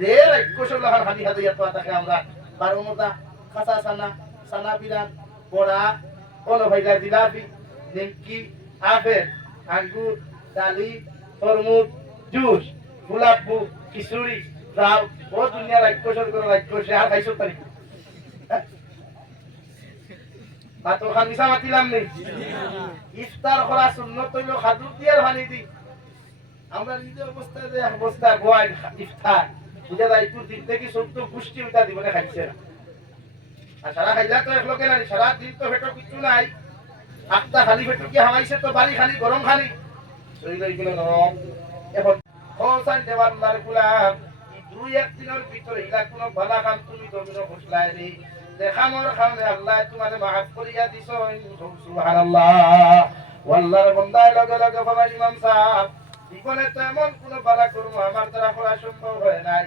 দের ঐক্যশল হার হানি হাতে ইয়াত তাকে আমরা বারো মতা কাঁচা সানা সানা বিরান বড়া কলো ভাইলা জিলাপি, নিমকি, আপেল, আঙ্গুর, ডালি, তরমুজ, জুস, গোলাপু, খিচুড়ি, লাউ, ও দুনিয়ার ঐক্যশল করে ঐক্যশল আর খাইছো তারিখ মাত্র খানিসা মাতিলাম নেই ইফতার করা সুন্নত হইল খাদুর দিয়ার হানি দি। আমরা নিজের অবস্থায় অবস্থা গোয়াই ইফতার। বুঝা যায় দিন থেকে সত্য খাইছে না আর সারা খাইলা তো সারা দিন তো কিছু নাই। আটটা খালি কি হামাইছে তো, বাড়ি খালি, গরম খালি? শরীর নরম এখন দেওয়ার দুই এক দিনের ভিতরে ইলা কোনো বালা কাম তুমি দেখানোর খামে আল্লাহ, তোমারে মাফ করিয়া সুবহানাল্লাহ। লগে লগে বলা ইমাম সাহেব, জীবনে তো এমন কোন বালা করব আমার দ্বারা করা সম্ভব হয় নাই।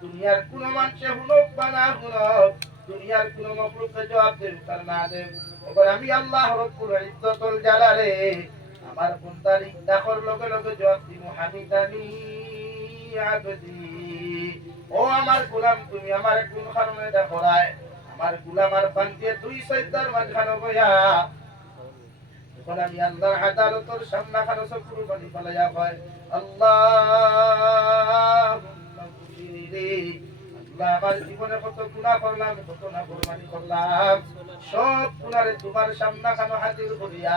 দুনিয়ার কোন মানুষে হুনক বা না হুনক, দুনিয়ার কোন মখলুকে জবাব দেব তার না দেব। আমি আল্লাহ রব্বুল ইজ্জতুল জালালে আমার বন্দার ইদাখর লগে লগে জবাব দিব হামিদানি আবদি। ও আমার গোলাম, তুমি আমার কোন কারণে দেখরায় আমার গোলাম আর বান্দিয়ে দুই সৈদার মাঝখানে বয়া তখন আমি আল্লাহর আদালতের সামনা খানো সব কুরবানি পালাইয়া হয় আল্লাহ আমার জীবনে কত গুনাহ করলাম, কত না কুরবানি করলাম। সব গুনারে তোমার সামনা খানো হাজির করিয়া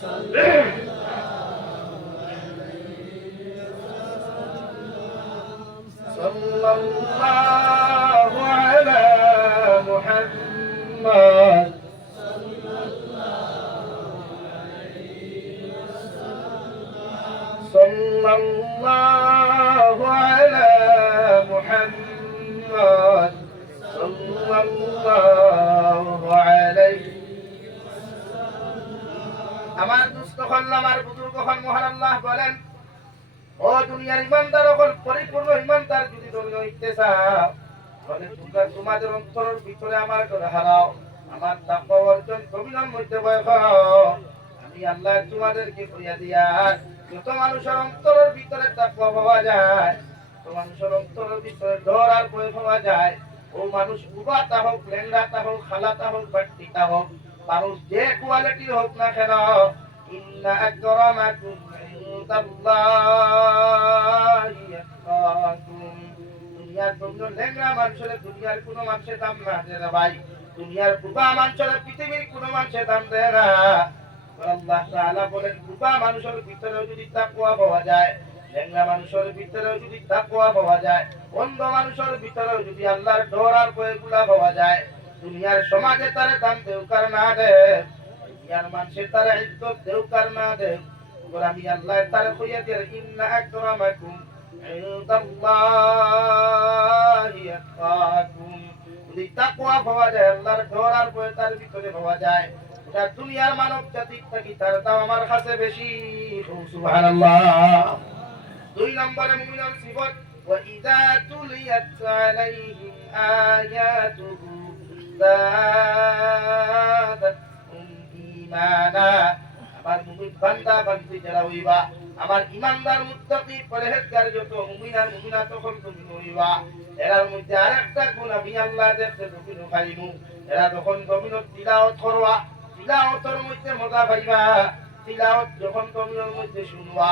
Salve. Salve. আমার দুস্থ আমার বুজুর্গ হল মহান বলেন, ও দুনিয়ার ইমানদার হল, পরিপূর্ণ ইমানদার যদি তুমি হইতে চাও তোমাদের অন্তরের ভিতরে আমার করে হারাও, আমার তাকওয়া অর্জন গভীরের মধ্যে করো আমি আল্লাহ তোমাদেরকে করিয়া দিয়া, যত মানুষের অন্তরের ভিতরে তাকওয়া পাওয়া যায় তত মানুষের অন্তরের ভিতরে ডর আর ভয় পাওয়া যায়, ও মানুষ উবাতা হোক লেংড়াতা হোক খালাতা হোক বাট্টিটা হোক মানুষ যে কোয়ালিটির হোক না কেন লেংড়া মানুষের, দুনিয়ার কোনো দাম না ভাই। মানুষের, পৃথিবীর কোনো দাম মানুষের ভিতরেও যদি যায় মানুষের ভিতরেও যদি যায়, অন্ধ মানুষের ভিতরেও যদি আল্লাহর ডর আর ভয়গুলা পাওয়া যায় দুনিয়ার সমাজে তারে দাম দেউকার না দে দুনিয়ার মানুষের তারে ইজ্জত দেউকার না দে ওগুলো আমি আল্লাহ তারে কইয়া দিয়ে ইন্না আকরামাকুম ইনদাল্লাহি আতকাকুম যদি তাকওয়া পাওয়া যায় আল্লাহর ডর আর ভয় তার ভিতরে পাওয়া যায় ওটা দুনিয়ার মানব জাতির থাকি তার দাম আমার কাছে বেশি সুবহানাল্লাহ দুই নম্বরে মুমিনের সিফত وإذا تليت عليهم آياته زادتهم إيمانا আমার মুমিন বান্দা বান্দি যারা হইবা আমার ইমানদার মুত্তাকি পরহেজগার যত মুমিন আর মুমিনা তখন তুমি হইবা এরার মধ্যে আরেকটা গুণ আমি আল্লাহ দেখতে দমিন খাইমু এরা তখন দমিন তিলাওয়াত করবা তিলাওয়াতের মধ্যে মজা পাইবা তিলাওয়াত যখন দমিনের মধ্যে শুনবা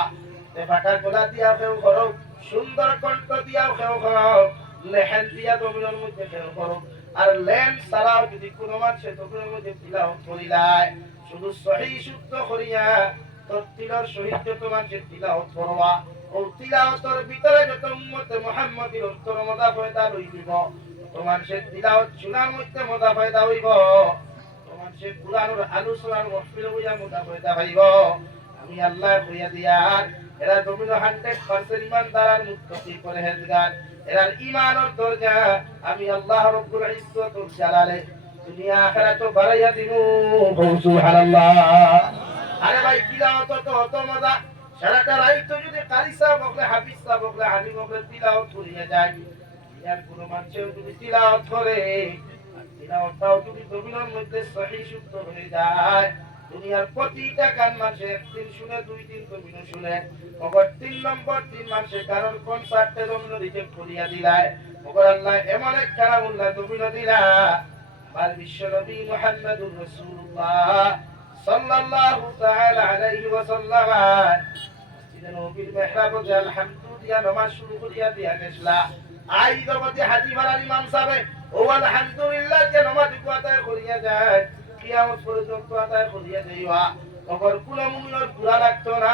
তে ফাটা গলা দিয়া কেউ করো সুন্দর কণ্ঠ দিয়াও কেউ করো লেহেন দিয়া দমিনের মধ্যে কেউ করো আর লেন ছাড়াও যদি কোনো মানুষের দমিনের মধ্যে তিলাওয়াত করিলায়, শুধু সহি শুদ্ধ করিয়া তোর তিলর সহিত যত মানুষের তিলাওয়াত করবা, ও তিলাওয়াতের ভিতরে যত উম্মতে মুহাম্মাদির অন্তর মজা পয়দা লইব তো মানুষের তিলাওয়াত শোনার মধ্যে মজা পয়দা হইব তো মানুষের কুরআনের আলোচনার মহফিল হইয়া মজা পয়দা হইব। আমি আল্লাহ কইয়া দিয়ার, এরা জমিন হান্ড্রেড পার্সেন্ট ইমানদার আর মুত্তাকি পরহেজগার। এরার ইমানের দরজা আমি আল্লাহ রব্বুল ইজ্জতুল জালালে দুনিয়া আখিরাত বাড়াইয়া দিমু। সুবহানাল্লাহ। আরে ভাই, তিলাওয়াত তো অত মজা। সারাটা রাইত যদি কারি সাহেব বকলে, হাফিজ সাহেব বকলে, হানি বকলে তিলাওয়াত করিয়া যায়। ইয়ার কোনো মানুষেও যদি তিলাওয়াত করে তিলাওয়াতটাও যদি জমিনের মধ্যে সহি শুদ্ধ হয়ে যায় দুনিয়ার প্রতিটা গান মানুষে একদিন শুনে, দুই দিন জমিনে শুনে। মগর তিন নম্বর তিন মানুষের কারণ কনসার্টে জমিন রিজেক্ট করিয়া দিলায়। মগর আল্লাহ এমন এক কালামুল্লাহ জমিন দিলা আমার বিশ্ব নবী মুহাম্মদুর রাসূলুল্লাহ সাল্লাল্লাহু তাআলা আলাইহি ওয়াসাল্লাম। মসজিদে নববীর মেহরাবে যে আলহামদুলিল্লাহ নামাজ শুরু করিয়া দিয়া গেছলা। আই হাজি মারার ইমাম সাহেব, ও আলহামদুলিল্লাহ যে নামাজ আদায় করিয়া যায়। কিয়ামত পর্যন্ত আদায় করিয়া যাইবা তখন কোন মুমিনের পুরা লাগতো না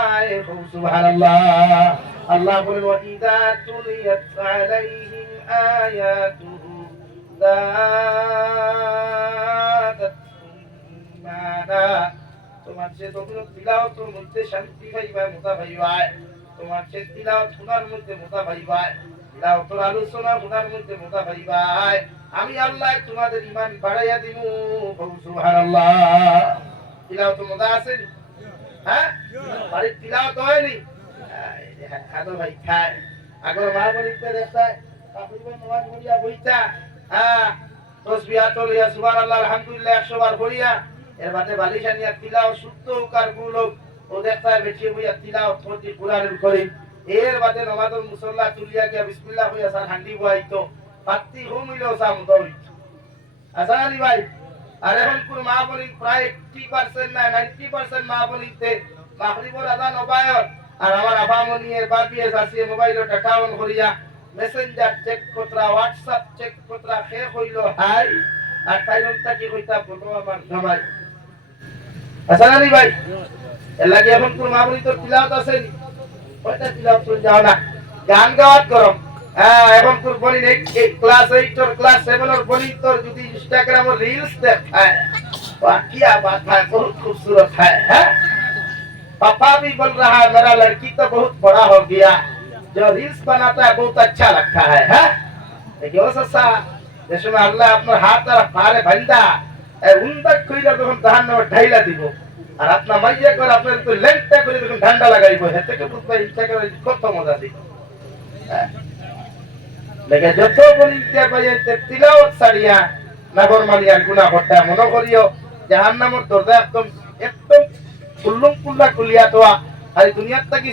ইমানা। তোমার সে তখন মধ্যে শান্তি পাইবা মোতা পাইবা তোমার সে তিলাওয়াত মধ্যে মোতা পাইবা তিলাওয়াতের আলোচনা শোনার মধ্যে মোতা পাইবা আমি আল্লাহ তোমাদের ইমান বাড়াইয়া দিমু। সুবহানাল্লাহ। তিলাওয়াত মজা আছে? হ্যাঁ? বাড়ির তিলাওয়াত হয়নি? ভাই, খায়। আগর মা বলিতে দেখতায় কাকুর নমাজ পড়িয়া বইতা হ্যাঁ? তসবিহা তলিয়া, সুবহানাল্লাহ, আলহামদুলিল্লাহ 100 বার পড়িয়া, এর বাদে বালিশ তিলাও সুত্ত কারগুলো ও বইয়া করি এর বাদে নমাজের মুসল্লা তুলিয়া গিয়া বিসমিল্লাহ হইয়া সার হান্ডি বইতো হোম হইল সাম দৌড়ি। আসানি ভাই, আর এখন কোন মা বলি প্রায় এইটটি পার্সেন্ট না নাইনটি পার্সেন্ট মা বলিতে মাহরিবর আদান আর আমার আবামনি এর বাপিয়ে আসিয়ে মোবাইল ডাটা অন করিয়া মেসেঞ্জার চেক কতরা হোয়াটসঅ্যাপ চেক কতরা খে হইল হাই? আর তাইনটা কি কইতা ফটো আমার জামাই। আসানি ভাই, এর লাগে এখন কোন মা বলি তো তিলাওয়াত আছে তিলাওয়াত শুন যাও না গান গাওয়াত করো হ্যাঁ এবং তোর বলি নেই ক্লাস এইট और क्लास सेवन और बनी তোর যদি इंस्टाग्राम और रील्स देखाए वाह क्या बात है बहुत खूबसूरत है हैं पापा भी बोल रहा है मेरा लड़की तो बहुत बड़ा हो गया जो रील्स बनाता है बहुत अच्छा लगता है हैं देखिए ओ ससा जैसे में अल्लाह अपना हाथ और पारे बंदा উন তক কইলা তখন ধান নামে ঢাইলা দিব আর আপনার মাইয়া করে আপনার তো লেংটা করে তখন ঠান্ডা লাগাইব হেতে কে বুঝবা ইনস্টাগ্রামে কত মজা দিব হ্যাঁ লেগে যত বলিতে পাইতে তিলাওয়াত সারিয়া নাগর মালিয়া গুনাহ হত্যা মনে করিও দরজা একদম একদম কুল্লুম কুল্লা কুলিয়া তোয়া আর দুনিয়ার থাকি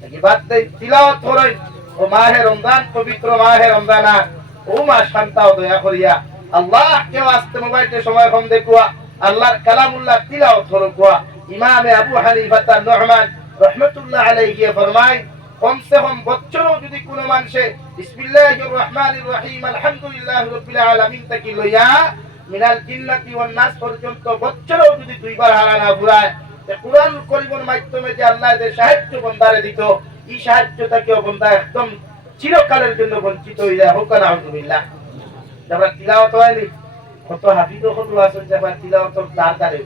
নাকি বাদ দেই, তিলাওয়াত করই ও মাহে রমজান, পবিত্র মাহে রমজান ও মা শান্তাও দয়া করিয়া, আল্লাহ কে আসতে মোবাইলতে সময় কম দেখুয়া, আল্লাহর কালামুল্লাহ তিলাওয়াত করুয়া ইমামে আবু হানিফা নহমান রহমতুল্লাহ আলাইহি ফরমায় কমসে কম বছরও যদি কোনো মানুষে বিসমিল্লাহির রহমানির রহিম আলহামদুলিল্লাহ রাব্বিল আলামিন তাকি লইয়া যদি দুইবার হারা না ঘুরায় করিমের মাধ্যমে যে একদম চিরকালের জন্য বঞ্চিত হয়ে যায় হোক, আলহামদুলিল্লাহ। যারা তিলাওয়াত হয়নি? কত হাফিজ কত আছেন তিলাওয়াত তার তারে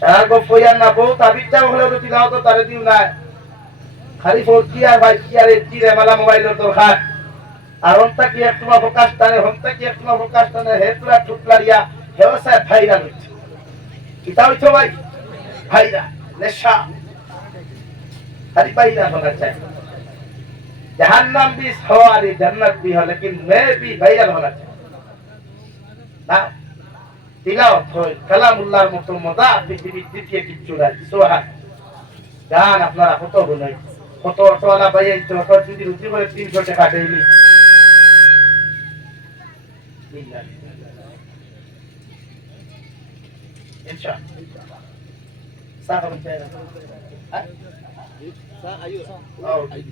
সারা গপ না বহুত হাফিজটা হলে তো তিলাওয়াত তারে দিও না। খালি ফোর কি আর ভাই কি আর এটি রে মালা মোবাইলের দরকার আর হন্তা কি এক তোমার ফোকাস টানে হন্তা কি এক তোমার ফোকাস টানে হে তুলা টুটলারিয়া হেও সাহেব ভাইরা হইছে কিতা হইছো ভাই ভাইরা নেশা খালি ভাইরা হওয়া চাই जहन्नम भी सवारी जन्नत भी हो लेकिन मैं भी वायरल होना चाहिए ना তিলাওয়াত হয় কালামুল্লাহর মতো মজা পৃথিবীর দ্বিতীয় কিচ্ছু নাই সোহান গান আপনারা কত গুনাই কত অটোওয়ালা তো অটো যদি রুটি করে তিনশো টাকা ডেইলি হ্যাঁ? আর কি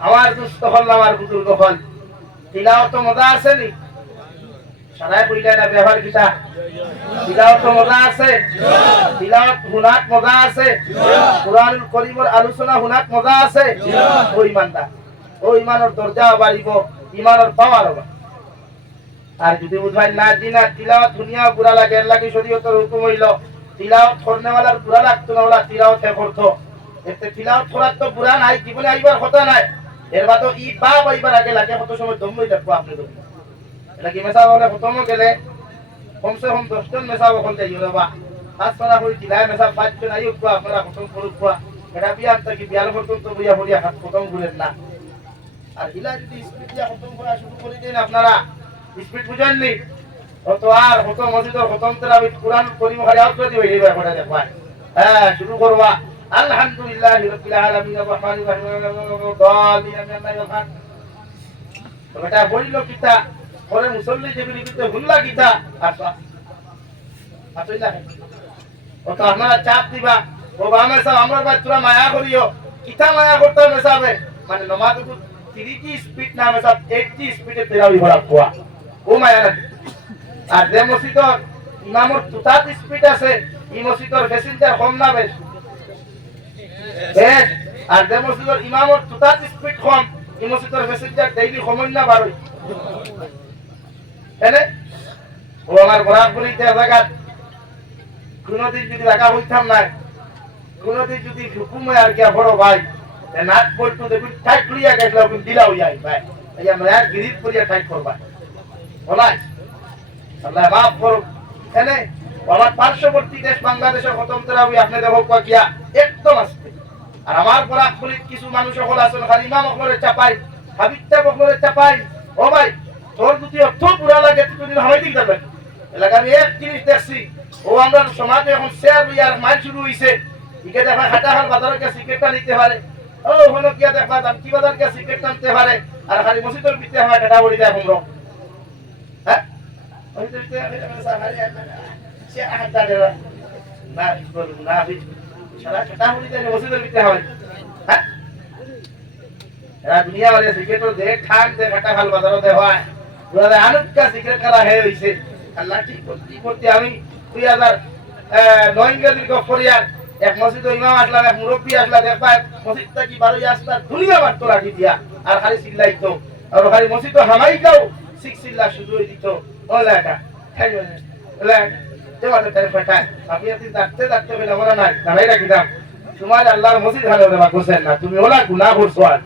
আমার দুস্থ হল, আমার বুজুর্গ হল। তিলাও তো মজা আছে সারাই কইলে না ব্যবহার কিটা তিলাও মজা আছে। তিলাওয়াত হুনাত মজা আছে। কুরআনুল করিমের আলোচনা হুনাত মজা আছে। ওই ইমানটা ওই ইমানের দরজা বাড়িব, ইমানের পাওয়ার হবে। আর যদি বুঝবাই না দিনা তিলাওয়াত দুনিয়া বুড়া লাগে, এর লাগে শরীয়তের হুকুম হইল, তিলাওয়াত করনেওয়ালার বুড়া লাগতো না, ওলা তিলাওয়াত হে করতো। এতে তিলাওয়াত করার তো বুড়া নাই, জীবনে আইবার কথা নাই। এর বাদ ই বাপ আইবার আগে লাগে, কত সময় দম হই দেখব আপনি তো এটা কি মেসা বলে খতম গেলে কমসে কম দশজন মেসা বকল যাই বাবা পাঁচ পারা হই জিলায় মেসা পাঁচজন আইও কুয়া আপনারা খতম করুক কুয়া এটা বিয়ার থাকি বিয়ার পর্যন্ত বইয়া বলিয়া হাত খতম করেন না আর হিলা যদি স্পিড দিয়া খতম করা শুরু করে দেন আপনারা, স্পিড বুঝেননি অত আর হত মসজিদের খতম তেরাবি কোরআন করিম খালি আউট করে দিবে এই দেখবা হ্যাঁ শুরু করবা আলহামদুলিল্লাহ রাব্বিল আলামিন আর রহমানির রহিম দালিন আমিন তো এটা বলিল কিতা পরে মুসল্লি যেগুলি কিন্তু হুল্লা আসা ও তো আপনারা চাপ দিবা। ও বামে সব আমরা ভাই তোরা মায়া করিও। কিতা মায়া করতে হবে সাবে মানে নমাজ তিরিটি স্পিড না সব এইটি স্পিডে তেরাবি ভরা কোয়া। ও মায়া না আর যে মসজিদর ইমামর তুতাত স্পিড আছে, ই মসজিদর প্যাসেঞ্জার কম না বেশ। বেশ। আর যে মসজিদর ইমামর তুতাত স্পিড কম, ই মসজিদর প্যাসেঞ্জার ডেইলি সময় না বারোই। এনে ও আমার বরাক বলিতে জায়গা কোনদিন যদি রাখা হইতাম না, কোনদিন যদি হুকুমে আর কি বড় ভাই নাট বলতো দেখুন টাইট করিয়া গেছিল কিন্তু দিলা হইয়া ভাই। দেখো কিয়া একদম আসতে আর আমার বরাক কিছু মানুষ সকল আছেন, খালি ইমাম অকলরে চাপাই হাবিবটা অকলরে চাপাই। ও ভাই তোর যদি অর্থ লাগে, তুই এলাকা আমি এক জিনিস দেখছি, ও আমরা সমাজে এখন শেয়ার শুরু হয়েছে ইকে দেখা হাটা হাল বাজারের কাছে সিগারেটটা নিতে পারে। ও, হলো দেখা দাম কি বাজার কাছে পারে। আর খালি মসজিদের আমার কাটা বড়ি দেয় হ্যাঁ? না হয়। হ্যাঁ? দুনিয়া দেখ দেখ বাজারও দেওয়া হয়। আমি 2009 ইংরেজি গফরিয়ার এক কি দিয়া আমি নাই, দাঁড়াই তোমার আল্লাহর মসজিদ ভালো দেবা গোসেন না, তুমি ওলা গুনাহ করছ আর।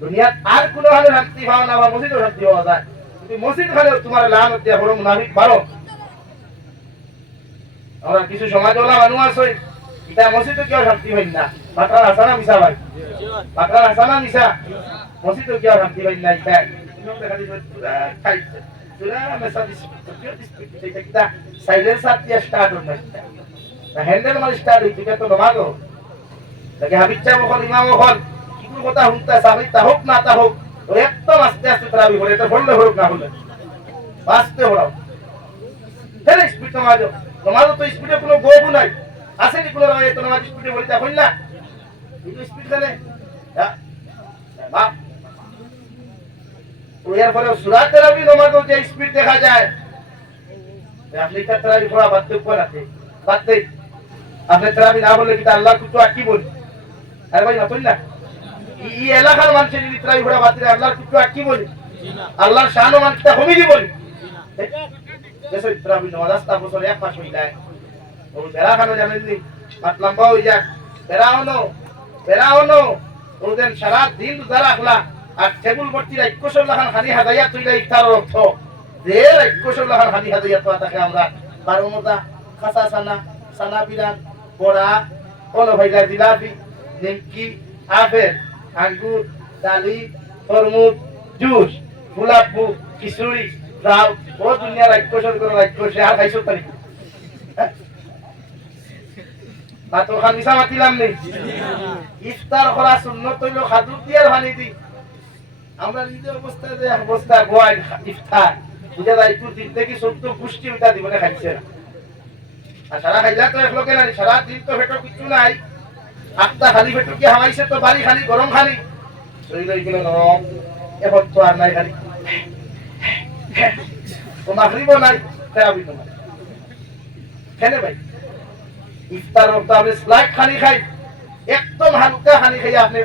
দুনিয়াত আর কোনো হালে শান্তি পাও না বা মসজিদও শান্তি পাওয়া যায়। তুমি মসজিদ খালেও তোমার লাল দিয়া বড় না? বাকরার হাসানা মিশা ভাই। বাকরার হাসানা মিশা মসজিদে কেউ শান্তি পাই না এটা হ্যান্ডেল মাল স্টার্ট হইছে এটা তো নমাগো লাগে হাবিচ্ছা বকল ইমাম কথা হুনতা সাহিত হোক না তা হোক একদম আস্তে আস্তে তারাবি হলে এটা হলে হোক না হলে আস্তে ফেরে স্পিড নমাজো নমাজো তো স্পিডে কোনো গোবু নাই। আসেনি কোনো নমাজ তো নমাজ স্পিডে বলতে হইল না। কিন্তু স্পিড জানে। নমাজো যে স্পিড দেখা যায়। আপনি তার তেরাবি পড়া না দেই আপনি না বললে কিন্তু আল্লাহ কুতু আর কি বলি? আরে ভাই, নতুন না। এই এলাকার মানুষের যদি তেরাবি পড়া বাদ দিলে আল্লাহর কুতু আর কি বলি? আল্লাহর শান ও মানটা কমিয়ে বলি? দেশে তেরাবি নমাজ আস্তা বছর এক মাস হইলায় ও বেড়া খানো জানেন নি লম্বা হয়ে যাক। বেড়া হনো বেড়া হনো ওদের সারা দিন রোজা রাখলা, আর টেবুল ভর্তি রাক্ষসর লাখান হানি হাদাইয়া তুইলা ইফতার অর্থ যে রাক্ষসর হানি হাদাইয়া তো তাকে আমরা বারো মতা খাসা সানা সানা বড়া কোনো ভাইলা জিলাপি, নিমকি, আপেল আঙ্গুর ডালি তরমুজ, জুস ফুলাপু খিচুড়ি রাও ও দুনিয়া রাক্ষসের করে রাক্ষস আর খাইছো তারি মাত্র খান মাতিলাম নেই। ইফতার করা ভানি দি। আমরা নিজের যে, অবস্থা ইফতার। যায় দিন থেকে পুষ্টি ওইটা দিবনে খাইছে। আর সারা খাইলা তো এক সারা দিন তো পেটো কিছু নাই। আটটা খালি পেটু কি হামাইছে তো বাড়ি খালি, গরম খালি? শরীর গেলে নরম এখন তো আর নাই খালি। নাই তেরাবি তো কেনে ভাই। ইফতার তো আপনি স্লাইড খালি খাই। একদম হালকা খালি খাই আপনি।